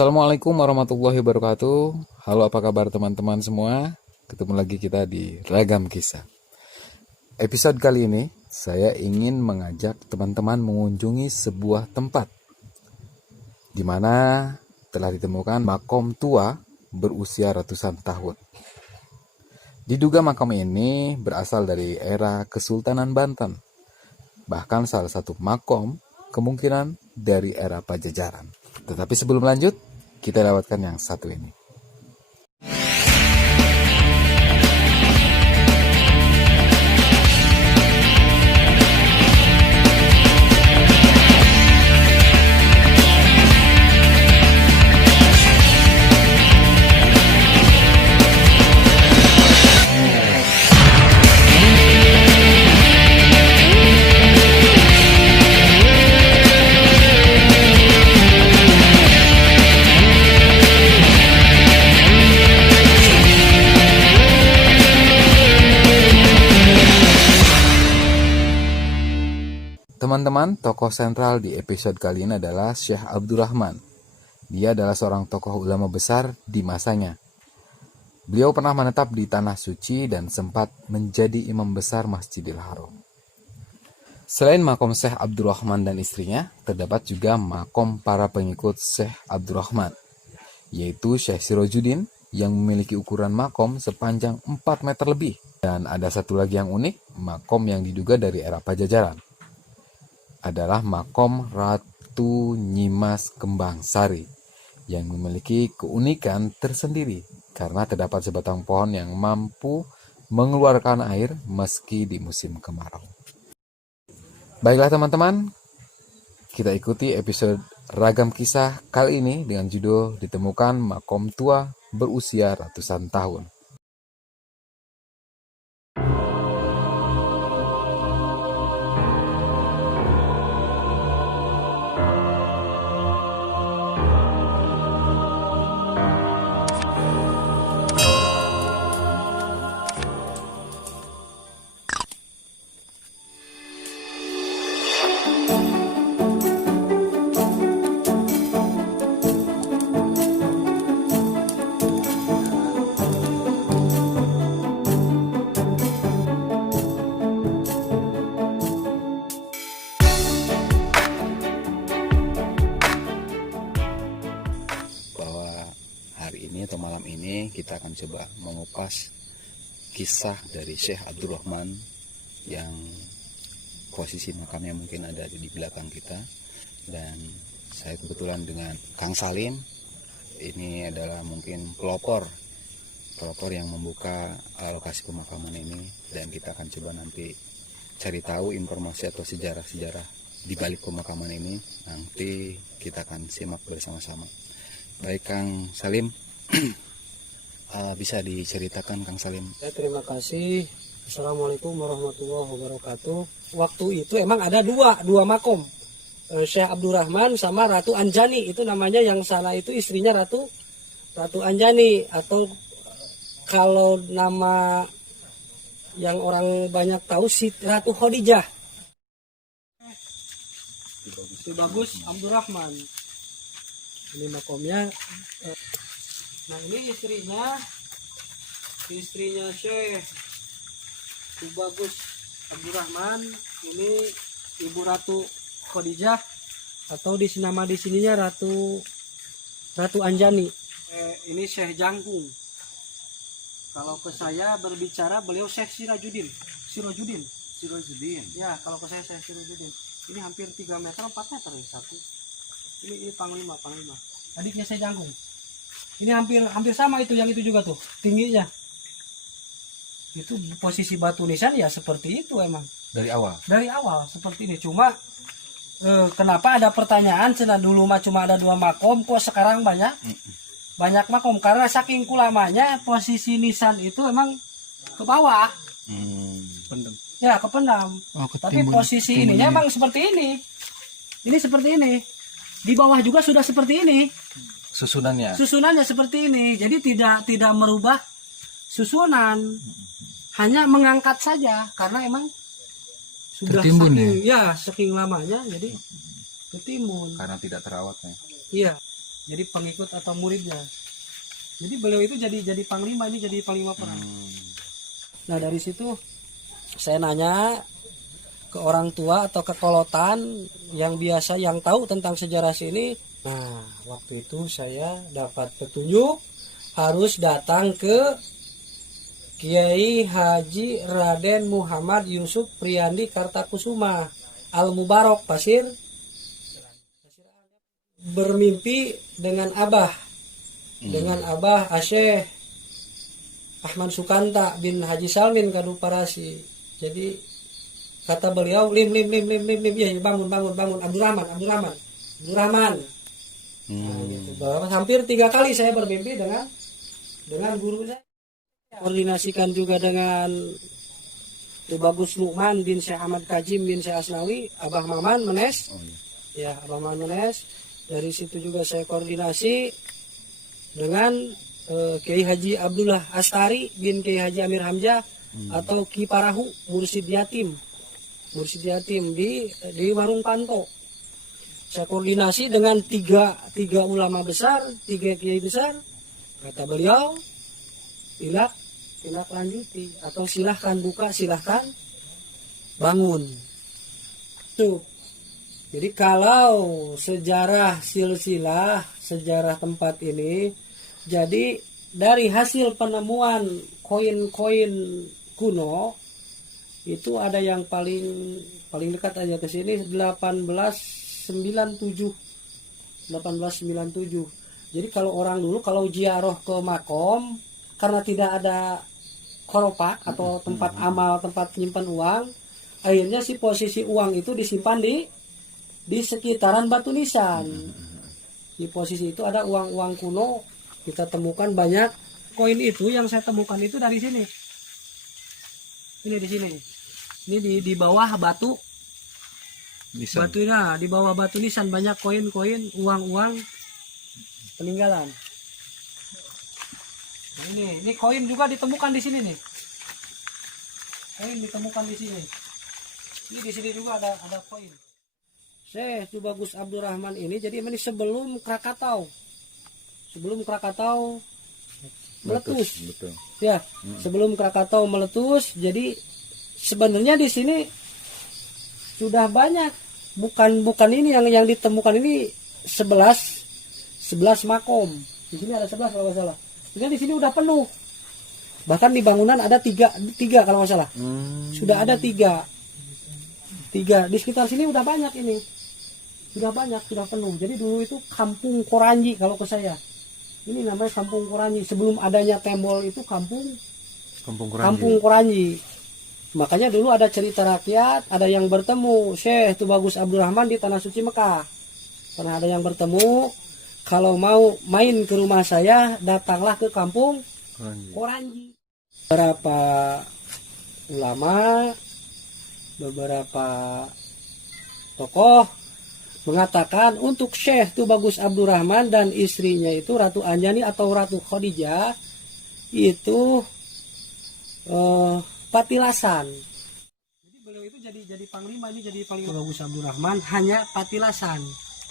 Assalamualaikum warahmatullahi wabarakatuh. Halo, apa kabar teman-teman semua? Ketemu lagi kita di Ragam Kisah. Episode kali ini saya ingin mengajak teman-teman mengunjungi sebuah tempat di mana telah ditemukan makom tua berusia ratusan tahun. Diduga makom ini berasal dari era Kesultanan Banten. Bahkan salah satu makom kemungkinan dari era Pajajaran. Tetapi sebelum lanjut, kita lewatkan yang satu ini. Teman-teman, tokoh sentral di episode kali ini adalah Syekh Abdurrahman. Dia adalah seorang tokoh ulama besar di masanya. Beliau pernah menetap di Tanah Suci dan sempat menjadi imam besar Masjidil Haram. Selain makom Syekh Abdurrahman dan istrinya, terdapat juga makom para pengikut Syekh Abdurrahman, yaitu Syekh Sirajuddin yang memiliki ukuran makom sepanjang 4 meter lebih. Dan ada satu lagi yang unik, makom yang diduga dari era Pajajaran adalah makom Ratu Nyimas Kembangsari yang memiliki keunikan tersendiri karena terdapat sebatang pohon yang mampu mengeluarkan air meski di musim kemarau. Baiklah teman-teman, kita ikuti episode Ragam Kisah kali ini dengan judul Ditemukan Makom Tua Berusia Ratusan Tahun. Atau malam ini kita akan coba mengupas kisah dari Syekh Abdurrahman yang posisi makamnya mungkin ada di belakang kita, dan saya kebetulan dengan Kang Salim. Ini adalah mungkin pelopor yang membuka lokasi pemakaman ini, dan kita akan coba nanti cari tahu informasi atau sejarah-sejarah di balik pemakaman ini. Nanti kita akan simak bersama-sama. Baik Kang Salim, bisa diceritakan Kang Salim? Ya, terima kasih. Assalamualaikum warahmatullahi wabarakatuh. Waktu itu emang ada dua makom, Syekh Abdurrahman sama Ratu Anjani. Itu namanya, yang sana itu istrinya Ratu Anjani, atau kalau nama yang orang banyak tahu si Ratu Khadijah. Bagus Abdurrahman. Ini makomnya. Nah, ini istrinya Syekh Bagus Abdurrahman. Ini Ibu Ratu Khadijah, atau nama di sininya Ratu Anjani. Ini Syekh Jangkung. Kalau ke saya berbicara, beliau Syekh Sirajuddin. Ya, kalau ke saya Syekh Sirajuddin. Ini hampir 3 meter 4 meter nih satu. Ini panglima. Adiknya Syekh Jangkung. Ini hampir sama itu, yang itu juga tuh tingginya. Itu posisi batu nisan ya seperti itu emang. Dari awal Seperti ini. Cuma kenapa ada pertanyaan, cina dulu mah cuma ada 2 makom, kok sekarang banyak makom? Karena saking lamanya posisi nisan itu emang ke bawah. Pendem. Ya, kependam. Tapi posisi ininya emang seperti ini. Ini seperti ini. Di bawah juga sudah seperti ini. Susunannya seperti ini. Jadi tidak merubah susunan, hanya mengangkat saja karena emang sudah tertimbun saking lamanya, jadi ketimbun karena tidak terawat ya. Iya. jadi pengikut atau muridnya. Jadi beliau itu jadi panglima, ini jadi panglima perang. Nah dari situ saya nanya ke orang tua atau ke kolotan yang biasa yang tahu tentang sejarah sini. Nah waktu itu saya dapat petunjuk harus datang ke Kiai Haji Raden Muhammad Yusuf Priyandi Kartakusuma Al-Mubarok Pasir, bermimpi dengan Abah Asyeh Ahmad Sukanta bin Haji Salmin Kaduparasi. Jadi kata beliau, lim ya bangun Abdurrahman. Nah, gitu. Hampir 3 kali saya bermimpi dengan guru saya. Koordinasikan juga dengan Bagus Lukman bin Syekh Ahmad Kajim bin Syekh Asnawi, Abah Maman Menes. Ya, Abah Maman Menes. Dari situ juga saya koordinasi dengan Kiai Haji Abdullah Astari bin Kiai Haji Amir Hamzah atau Ki Parahu Mursid Yatim di Warung Panto. Saya koordinasi dengan tiga ulama besar, 3 kiai besar. Kata beliau, tindak lanjuti atau silahkan buka, silahkan bangun. Tuh. Jadi kalau sejarah silsilah, sejarah tempat ini, jadi dari hasil penemuan koin-koin kuno itu ada yang paling dekat aja ke sini 1897. Jadi kalau orang dulu kalau ziarah ke makom karena tidak ada koropak atau tempat amal, tempat menyimpan uang, akhirnya si posisi uang itu disimpan di sekitaran batu nisan. Di posisi itu ada uang-uang kuno, kita temukan banyak. Koin itu yang saya temukan itu dari sini. Ini di sini. Ini di bawah batu nisan. Batunya di bawah batu nisan banyak koin-koin, uang-uang peninggalan. Nah, ini koin juga ditemukan di sini nih. Koin ditemukan di sini. Ini di sini juga ada koin. Syekh Bagus Abdurrahman ini jadi ini sebelum Krakatau. Sebelum Krakatau meletus. Betul. Ya, sebelum Krakatau meletus, jadi sebenarnya di sini sudah banyak. Bukan ini yang ditemukan ini 11 makom. Di sini ada 11 kalau nggak salah. Jadi di sini udah penuh. Bahkan di bangunan ada tiga kalau nggak salah. Sudah ada 3 di sekitar sini udah banyak ini. Sudah penuh. Jadi dulu itu kampung Koranji kalau ke saya. Ini namanya kampung Koranji. Sebelum adanya tembol itu kampung Koranji. Makanya dulu ada cerita rakyat, ada yang bertemu Syekh Bagus Abdurrahman di Tanah Suci Mekah. Karena ada yang bertemu, kalau mau main ke rumah saya, datanglah ke kampung Koranji. Beberapa ulama, beberapa tokoh mengatakan untuk Syekh Bagus Abdurrahman dan istrinya itu Ratu Anjani atau Ratu Khadijah itu patilasan. Jadi beliau itu jadi panglima, ini jadi panglima Bagus Abdurrahman hanya patilasan.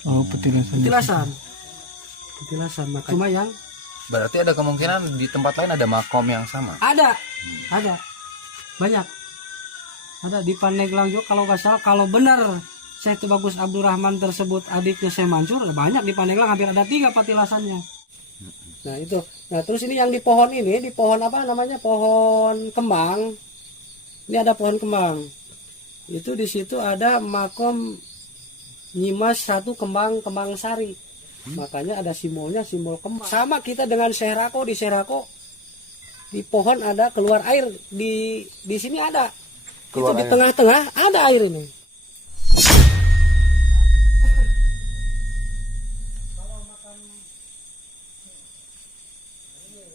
Oh, petilasan. Makanya cuma yang Berarti ada kemungkinan di tempat lain ada makom yang sama. ada banyak. Ada di Pandeglang juga kalau nggak salah, kalau benar Syekh Bagus Abdurrahman tersebut adiknya Syekh Mansur, banyak di Pandeglang, hampir ada 3 patilasannya. Nah itu. Nah terus ini yang di pohon apa namanya, pohon kembang. Ini ada pohon kembang. Itu di situ ada makom Nyimas 1 kembang sari. Makanya ada simbolnya, simbol kembang. Sama kita dengan Syekh Rako, di Syekh Rako di pohon ada keluar air, di sini ada. Keluar itu air. Di tengah-tengah ada air ini. Kalau makan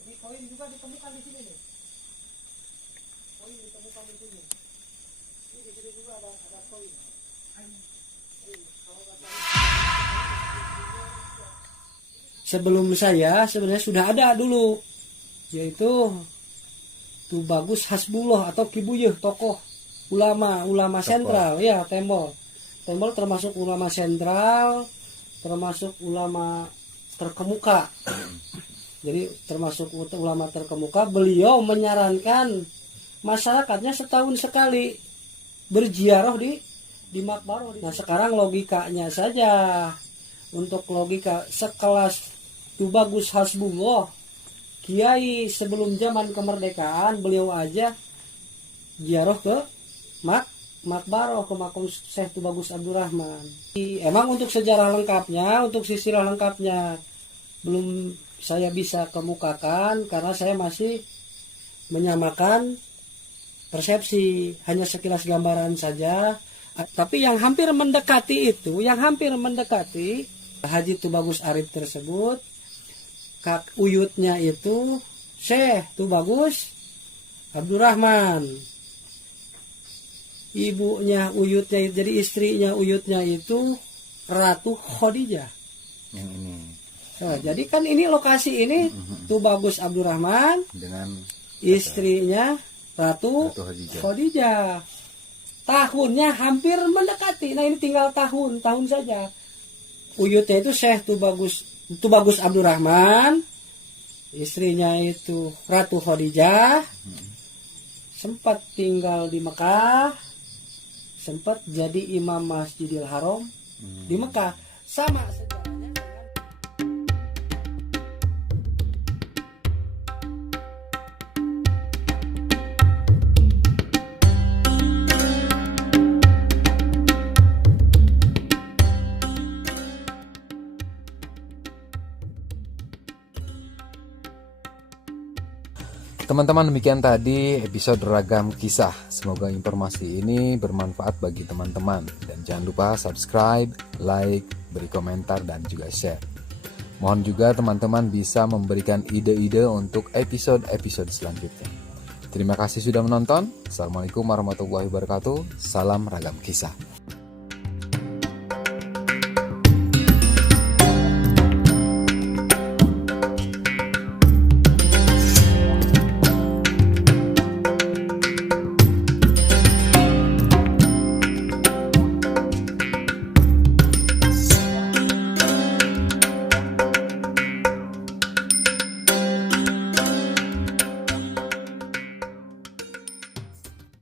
ini koin juga ditemukan di sini nih. Koin ditemukan di sini. Ini di sini juga ada koin. Sebelum saya sebenarnya sudah ada dulu, yaitu Bagus Hasbullah atau Kibuyeh, tokoh ulama sentral, ya Tembol termasuk ulama sentral, termasuk ulama terkemuka. Jadi termasuk ulama terkemuka. Beliau menyarankan masyarakatnya setahun sekali berziarah di makbaroh. Nah sekarang logikanya saja, untuk logika sekelas Tubagus Hasbullah, kiai sebelum zaman kemerdekaan, beliau aja ziarah ke makbaroh, ke makom Syekh Tubagus Abdurrahman. Emang untuk sejarah lengkapnya, untuk silsilah lengkapnya belum saya bisa kemukakan karena saya masih menyamakan persepsi, hanya sekilas gambaran saja. Tapi yang hampir mendekati itu, Haji Tubagus Arif tersebut, uyutnya itu Syekh Tubagus Abdurrahman. Ibunya uyutnya, jadi istrinya uyutnya itu Ratu Khadijah. Yang ini. Nah, jadi kan ini lokasi ini Tubagus Abdurrahman Dengan istrinya Ratu Khadijah. Tahunnya hampir mendekati. Nah ini tinggal tahun saja. Uyutnya itu Syekh Tubagus Abdurrahman, istrinya itu Ratu Khadijah. Sempat tinggal di Mekah, sempat jadi imam Masjidil Haram di Mekah. Sama sejarahnya dengan teman-teman, demikian tadi episode Ragam Kisah. Semoga informasi ini bermanfaat bagi teman-teman. Dan jangan lupa subscribe, like, beri komentar, dan juga share. Mohon juga teman-teman bisa memberikan ide-ide untuk episode-episode selanjutnya. Terima kasih sudah menonton. Assalamualaikum warahmatullahi wabarakatuh. Salam Ragam Kisah.